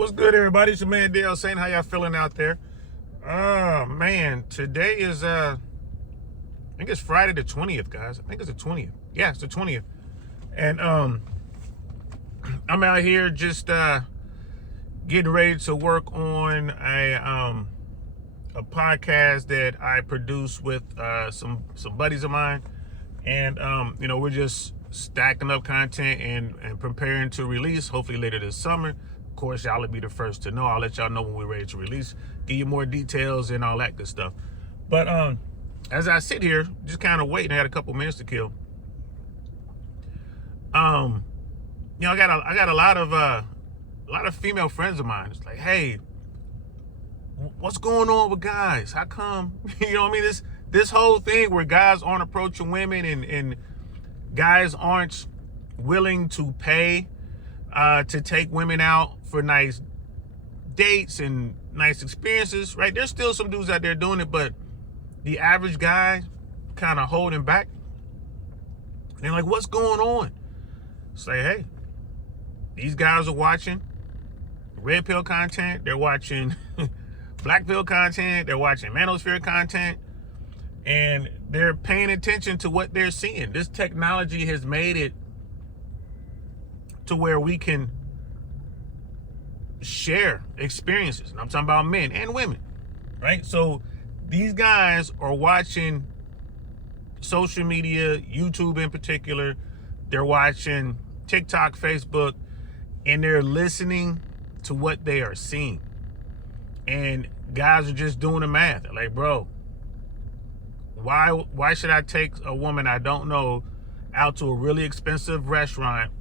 What's good, everybody? It's your man Dale saying, how y'all feeling out there? Oh man, today is I think it's Friday the 20th, guys. I think it's the 20th. Yeah, it's the 20th. And I'm out here just getting ready to work on a podcast that I produce with some buddies of mine. And we're just stacking up content and preparing to release hopefully later this summer. Of course, y'all will be the first to know. I'll let y'all know when we're ready to release, give you more details and all that good stuff. But as I sit here, just kind of waiting, I had a couple minutes to kill. I got a lot of female friends of mine. It's like, hey, what's going on with guys? How come? You know what I mean? This whole thing where guys aren't approaching women and guys aren't willing to pay to take women out for nice dates and nice experiences, right? There's still some dudes out there doing it, but the average guy kind of holding back. And they're like, what's going on? Say, hey, these guys are watching red pill content. They're watching black pill content. They're watching manosphere content. And they're paying attention to what they're seeing. This technology has made it to where we can share experiences. And I'm talking about men and women, right? So these guys are watching social media, YouTube in particular. They're watching TikTok, Facebook, and they're listening to what they are seeing. And guys are just doing the math. They're like, bro, why should I take a woman I don't know out to a really expensive restaurant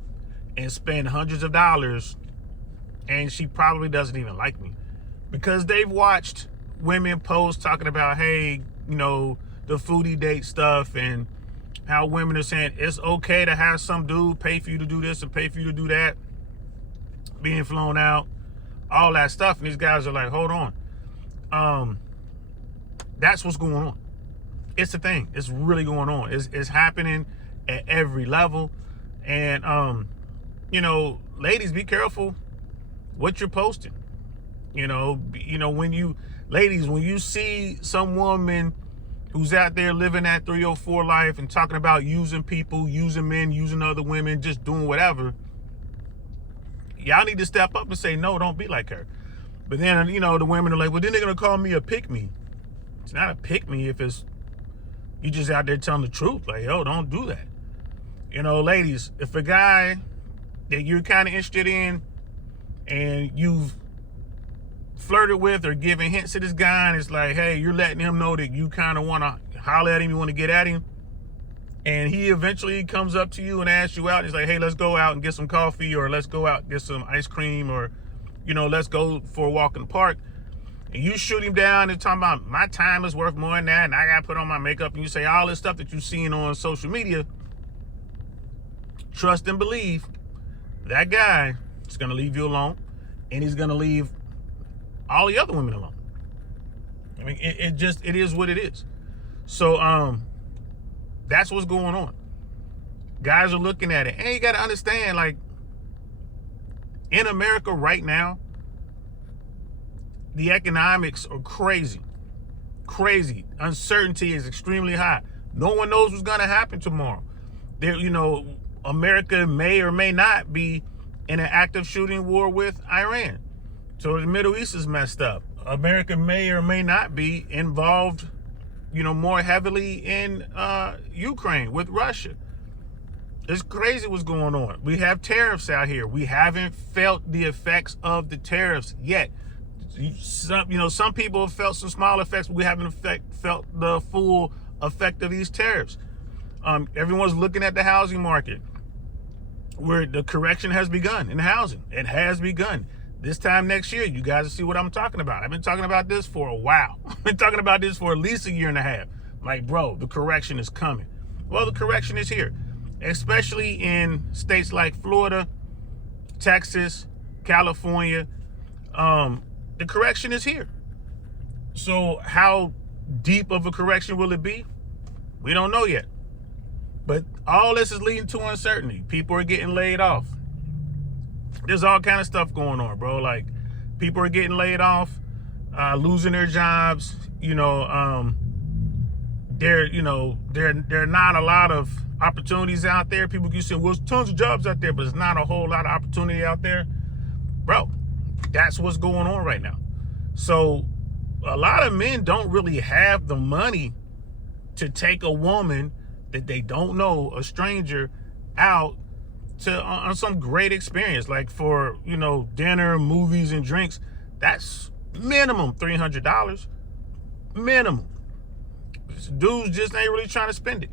and spend hundreds of dollars and she probably doesn't even like me? Because they've watched women post talking about, hey, the foodie date stuff and how women are saying it's okay to have some dude pay for you to do this and pay for you to do that, being flown out, all that stuff. And these guys are like, hold on. That's what's going on. It's the thing. It's really going on. It's happening at every level. And, ladies, be careful what you're posting. When you see some woman who's out there living that 304 life and talking about using people, using men, using other women, just doing whatever, y'all need to step up and say, no, don't be like her. But then, the women are like, well, then they're going to call me a pick-me. It's not a pick-me if it's you just out there telling the truth. Like, yo, don't do that. Ladies, if a guy that you're kind of interested in and you've flirted with or given hints to this guy and it's like, hey, you're letting him know that you kind of want to holler at him, you want to get at him, and he eventually comes up to you and asks you out and he's like, hey, let's go out and get some coffee, or let's go out and get some ice cream, or let's go for a walk in the park, and you shoot him down and talking about my time is worth more than that and I gotta put on my makeup, and you say all this stuff that you're seeing on social media, trust and believe that guy is gonna leave you alone, and he's gonna leave all the other women alone. I mean, it is what it is. So that's what's going on. Guys are looking at it, and you gotta understand, like, in America right now, the economics are crazy. Uncertainty is extremely high. No one knows what's gonna happen tomorrow. America may or may not be in an active shooting war with Iran. So the Middle East is messed up. America may or may not be involved, more heavily in Ukraine with Russia. It's crazy what's going on. We have tariffs out here. We haven't felt the effects of the tariffs yet. Some people have felt some small effects, but we haven't felt the full effect of these tariffs. Everyone's looking at the housing market, where the correction has begun in housing. It has begun. This time next year, you guys will see what I'm talking about. I've been talking about this for a while. I've been talking about this for at least a year and a half. Like, bro, the correction is coming. Well, the correction is here, especially in states like Florida, Texas, California. The correction is here. So how deep of a correction will it be? We don't know yet. But all this is leading to uncertainty. People are getting laid off. There's all kind of stuff going on, bro. Like, People are getting laid off, losing their jobs. There are not a lot of opportunities out there. People keep saying, well, there's tons of jobs out there, but there's not a whole lot of opportunity out there. Bro, that's what's going on right now. So a lot of men don't really have the money to take a woman that they don't know, a stranger, out to on some great experience, like for dinner, movies, and drinks. That's minimum $300, minimum. Dudes just ain't really trying to spend it.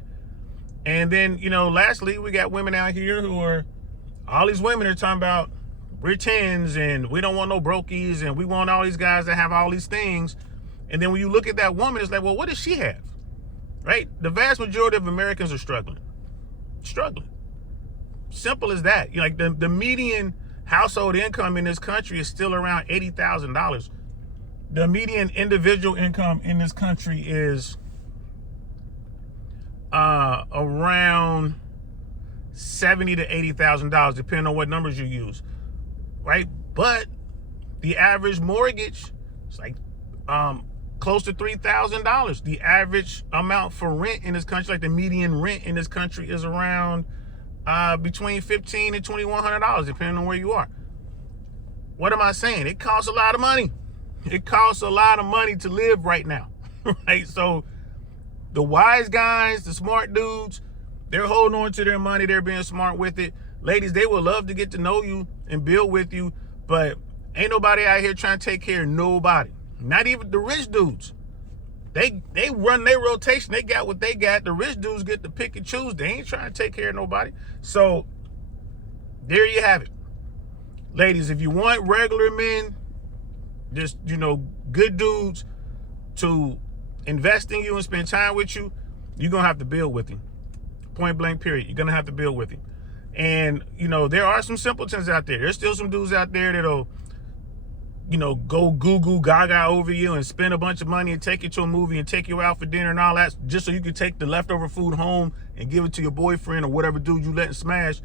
And then lastly, we got women out here who are, all these women are talking about we're tens and we don't want no brokies and we want all these guys that have all these things. And then when you look at that woman, it's like, well, what does she have? Right? The vast majority of Americans are struggling. Simple as that. Like the median household income in this country is still around $80,000. The median individual income in this country is around $70,000 to $80,000, depending on what numbers you use, right? But the average mortgage is like close to $3,000. The average amount for rent in this country, like the median rent in this country, is around between $1,500 and $2,100, depending on where you are. What am I saying? It costs a lot of money. It costs a lot of money to live right now, right? So the wise guys, the smart dudes, they're holding on to their money. They're being smart with it. Ladies, they would love to get to know you and build with you, but ain't nobody out here trying to take care of nobody. Not even the rich dudes. They run their rotation. They got what they got. The rich dudes get to pick and choose. They ain't trying to take care of nobody. So there you have it. Ladies, if you want regular men, just, good dudes to invest in you and spend time with you, you're going to have to build with him. Point blank, period. You're going to have to build with him. And, there are some simpletons out there. There's still some dudes out there that'll, go goo gaga over you and spend a bunch of money and take you to a movie and take you out for dinner and all that, just so you can take the leftover food home and give it to your boyfriend or whatever dude you let smash.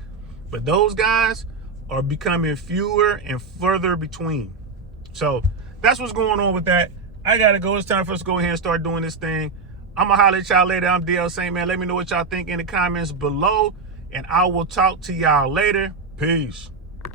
But those guys are becoming fewer and further between. So that's what's going on with that. I gotta go. It's time for us to go ahead and start doing this thing. I'm gonna holler at y'all later. I'm DL Saint, man. Let me know what y'all think in the comments below, and I will talk to y'all later. Peace.